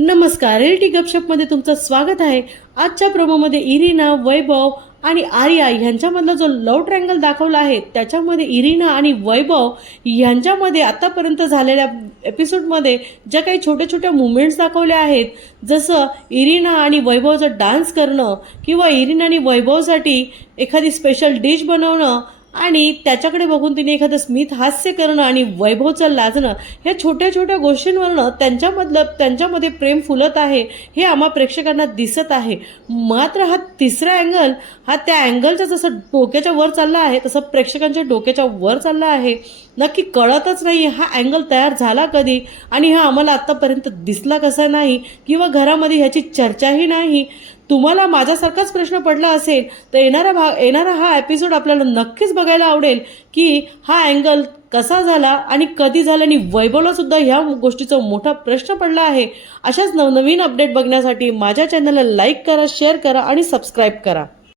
नमस्कार, रिअलिटी गपशपमध्ये तुमचं स्वागत आहे। आजच्या प्रोमोमध्ये इरिना, वैभव आणि आर्या यांच्यामधला जो लव्ह ट्रायंगल दाखवला आहे त्याच्यामध्ये इरिना आणि वैभव यांच्यामध्ये आतापर्यंत झालेल्या एपिसोडमध्ये ज्या काही छोट्या छोट्या मुवमेंट्स दाखवल्या आहेत, जसं इरिना आणि वैभवचं डान्स करणं किंवा इरिना आणि वैभवसाठी एखादी स्पेशल डिश बनवणं आणि त्याच्याकडे बघून तिने एखादं स्मित हास्य करणं आणि वैभवचं लाजणं, ह्या छोट्या छोट्या गोष्टींवरनं त्यांच्यामध्ये प्रेम फुलत आहे हे आम्हा प्रेक्षकांना दिसत आहे। मात्र हा तिसरा अँगल हा त्या अँगलचा जसं डोक्याच्या वर चालला आहे तसं प्रेक्षकांच्या डोक्याच्या वर चालला आहे। नक्की कळतच नाही हा अँगल तयार झाला कधी आणि हा आम्हाला आत्तापर्यंत दिसला कसा नाही किंवा घरामध्ये ह्याची चर्चाही नाही। तुम्हाला माझ्यासारखाच प्रश्न पडला असेल तर येणारा हा एपिसोड आपल्याला नक्कीच बघायला आवडेल की हा अँगल कसा झाला आणि कधी झाला आणि वैभवला सुद्धा ह्या गोष्टीचा मोठा प्रश्न पडला आहे। अशाच नवनवीन अपडेट बघण्यासाठी माझ्या चॅनलला लाईक करा, शेअर करा आणि सबस्क्राईब करा।